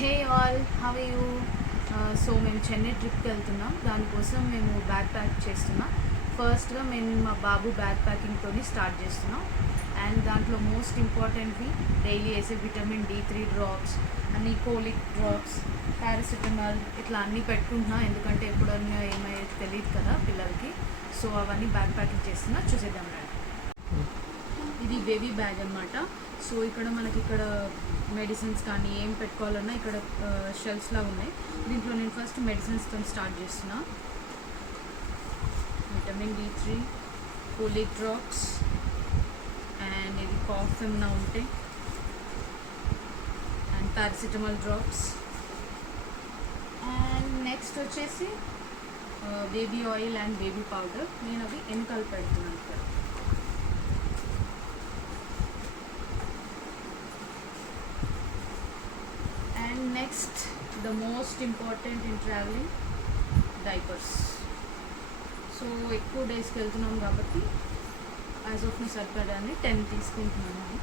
Hey all, how are you? So మేము చెన్నై ట్రిప్కి వెళ్తున్నాం. దానికోసం మేము బ్యాగ్ ప్యాక్ చేస్తున్నాం. ఫస్ట్గా మేము మా బాబు బ్యాగ్ ప్యాకింగ్తో స్టార్ట్ చేస్తున్నాం. అండ్ దాంట్లో మోస్ట్ ఇంపార్టెంట్వి డైలీ వేసే విటమిన్ D3 డ్రాప్స్, అన్ని కోలిక్ డ్రాప్స్, పారాసిటమాల్ ఇట్లా అన్నీ పెట్టుకుంటున్నాం. ఎందుకంటే ఎప్పుడన్నా ఏమయ్యేది తెలియదు కదా పిల్లలకి. సో అవన్నీ బ్యాగ్ ప్యాకింగ్ చేస్తున్నా, చూసేద్దాం రండి. ఇది బేబీ బ్యాగ్ అనమాట. సో ఇక్కడ మనకి ఇక్కడ మెడిసిన్స్ కానీ ఏం పెట్టుకోవాలన్నా ఇక్కడ షెల్ఫ్స్లా ఉన్నాయి. దీంట్లో నేను ఫస్ట్ మెడిసిన్స్తో స్టార్ట్ చేస్తున్నా. Vitamin D3, colic drops, and ఇది కాఫ్ ఏమైనా ఉంటే, and paracetamol drops. And next వచ్చేసి baby oil and baby powder. నేను అవి వెనకాల పెడుతున్నాను ఇక్కడ. Next, the most important in traveling, diapers. So ఎక్కువ డేస్కి వెళ్తున్నాం కాబట్టి యాజ్ ఆఫ్ సరిపడాన్ని 10 తీసుకుంటున్నాను.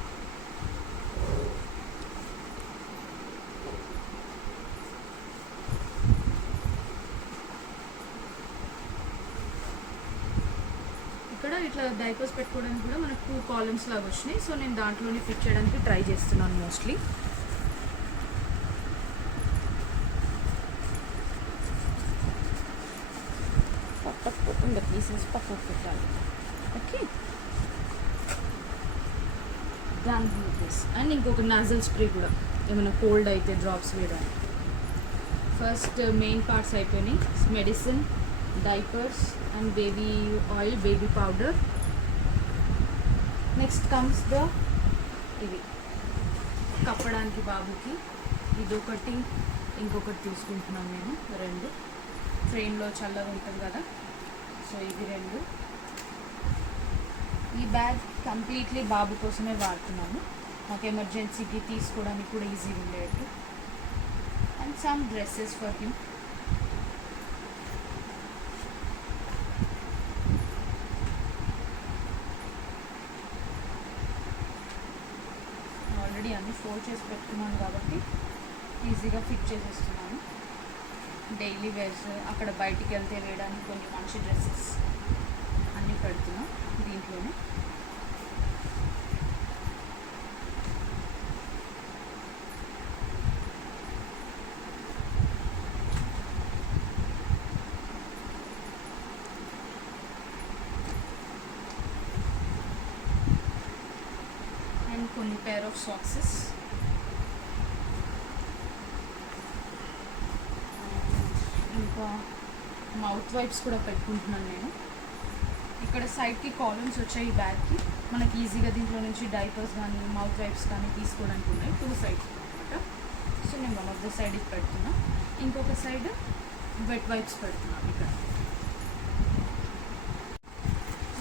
ఇక్కడ ఇట్లా డైపర్స్ పెట్టుకోవడానికి కూడా మనకు 2 కాలమ్స్ లాగా వచ్చినాయి. సో నేను దాంట్లోనే ఫిట్ చేయడానికి ట్రై చేస్తున్నాను మోస్ట్లీ. పక్కన పీసెస్ పక్కకు పెట్టాలి. ఓకే, దానికి దిస్. అండ్ ఇంకొక నాజల్ స్ప్రే కూడా ఏమైనా కోల్డ్ అయితే డ్రాప్స్ వేయడానికి. ఫస్ట్ మెయిన్ పార్ట్స్ అయిపోయినాయి, medicine, diapers and baby oil, baby powder. Next comes the ఇవి కప్పడానికి బాబుకి. ఇదొకటి, ఇంకొకటి తీసుకుంటున్నాను నేను, 2. ట్రైన్లో చల్లగా ఉంటుంది కదా, సో ఇవి 2. ఈ బ్యాగ్ కంప్లీట్లీ బాబు కోసమే వాడుతున్నాను, నాకు ఎమర్జెన్సీకి తీసుకోవడానికి కూడా ఈజీగా ఉండేట్టు. And some dresses for him. Already అన్నీ ఫోల్డ్ చేసి పెట్టుకున్నాను కాబట్టి ఈజీగా ఫిట్ చేసేస్తున్నాను. డైలీ వేర్స్, అక్కడ బయటికి వెళ్తే వేయడానికి కొన్ని మంచి డ్రెస్సెస్ అన్నీ పెడుతున్నాం దీంట్లోనే. అండ్ కొన్ని పేర్ ఆఫ్ సాక్సెస్. ఇంకా మౌత్ వైప్స్ కూడా పెట్టుకుంటున్నాను నేను. ఇక్కడ సైడ్కి కాలమ్స్ వచ్చాయి ఈ బ్యాగ్కి, మనకి ఈజీగా దీంట్లో నుంచి డైపర్స్ కానీ మౌత్ వైప్స్ కానీ తీసుకోవడానికి ఉన్నాయి 2 సైడ్స్ అనమాట. సో నేను వన్ ఆఫ్ ద సైడ్ ఇది పెడుతున్నా, ఇంకొక సైడ్ వెట్ వైప్స్ పెడుతున్నాను. ఇక్కడ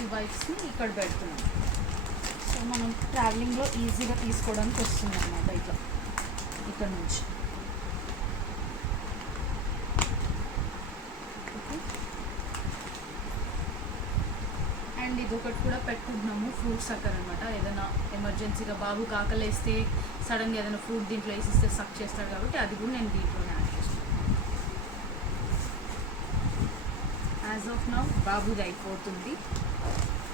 ఈ వైప్స్ని ఇక్కడ పెడుతున్నాం. సో మనం ట్రావెలింగ్లో ఈజీగా తీసుకోవడానికి వస్తుంది అన్నమాట ఇట్లా ఇక్కడ నుంచి. అండ్ ఇదొకటి కూడా పెట్టుకుంటున్నాము, ఫ్రూట్ సక్కర్ అనమాట. ఏదైనా ఎమర్జెన్సీగా బాబుకి ఆకలేస్తే సడన్గా ఏదైనా ఫ్రూట్ దీంట్లో వేసిస్తే సక్ చేస్తాడు కాబట్టి అది కూడా నేను దీంట్లోనే యాడ్ చేస్తున్నాను. యాజ్ ఆఫ్ నౌ బాబుది అయిపోతుంది,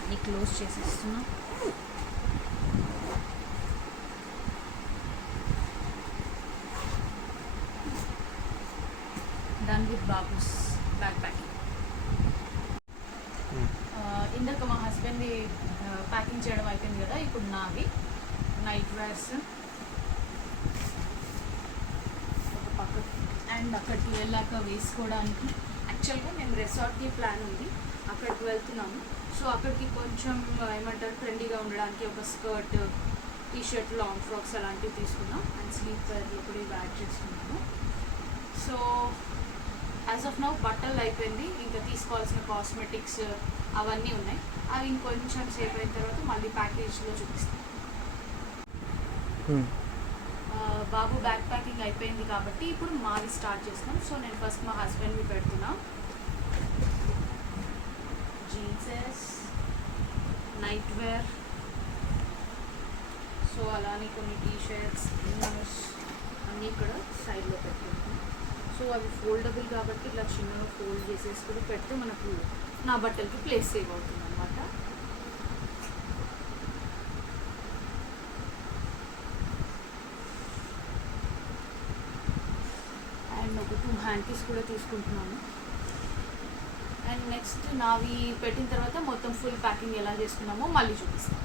అన్ని క్లోజ్ చేసేస్తున్నాం. Done with Babu's bag packing. ఇందాక మా హస్బెండ్ది ప్యాకింగ్ చేయడం అయిపోయింది కదా, ఇప్పుడు నావి నైట్ వేర్స్ ఒక పక్క. అండ్ అక్కడికి వెళ్ళాక వేసుకోవడానికి యాక్చువల్గా మేము రిసార్ట్కి ప్లాన్ ఉంది, అక్కడికి వెళ్తున్నాము. సో అక్కడికి కొంచెం ఏమంటారు ట్రెండీగా ఉండడానికి ఒక స్కర్ట్, టీషర్ట్, లాంగ్ ఫ్రాక్స్ అలాంటివి తీసుకున్నాం. అండ్ స్లీప్ వేర్లో కూడా ఇవి యాడ్ చేస్తున్నాము. సో యాజ్ ఆఫ్ నౌ బట్టలు అయిపోయింది, ఇంకా తీసుకోవాల్సిన కాస్మెటిక్స్ అవన్నీ ఉన్నాయి. అవి ఇంకొంచెం సేపు అయిన తర్వాత మళ్ళీ ప్యాకేజ్లో చూపిస్తాం. బాబు బ్యాగ్ ప్యాకింగ్ అయిపోయింది కాబట్టి ఇప్పుడు మాది స్టార్ట్ చేస్తున్నాం. సో నేను ఫస్ట్ మా హస్బెండ్ని పెడుతున్నా. జీన్సెస్, నైట్ వేర్, సో అలానే కొన్ని టీ షర్ట్స్, ఇన్నర్స్ అన్నీ ఇక్కడ సైడ్ సైడ్లో పెట్టుకుంటాను. సో అవి ఫోల్డబుల్ కాబట్టి ఇలా చిన్నగా ఫోల్డ్ చేసేసుకుని పెడితే మనకు నా బట్టలకి ప్లేస్ సేవ్ అవుతుంది అనమాట. అండ్ ఒక 2 హ్యాంకీస్ కూడా తీసుకుంటున్నాను. అండ్ నెక్స్ట్ నావి పెట్టిన తర్వాత మొత్తం ఫుల్ ప్యాకింగ్ ఎలా చేసుకున్నామో మళ్ళీ చూపిస్తాను.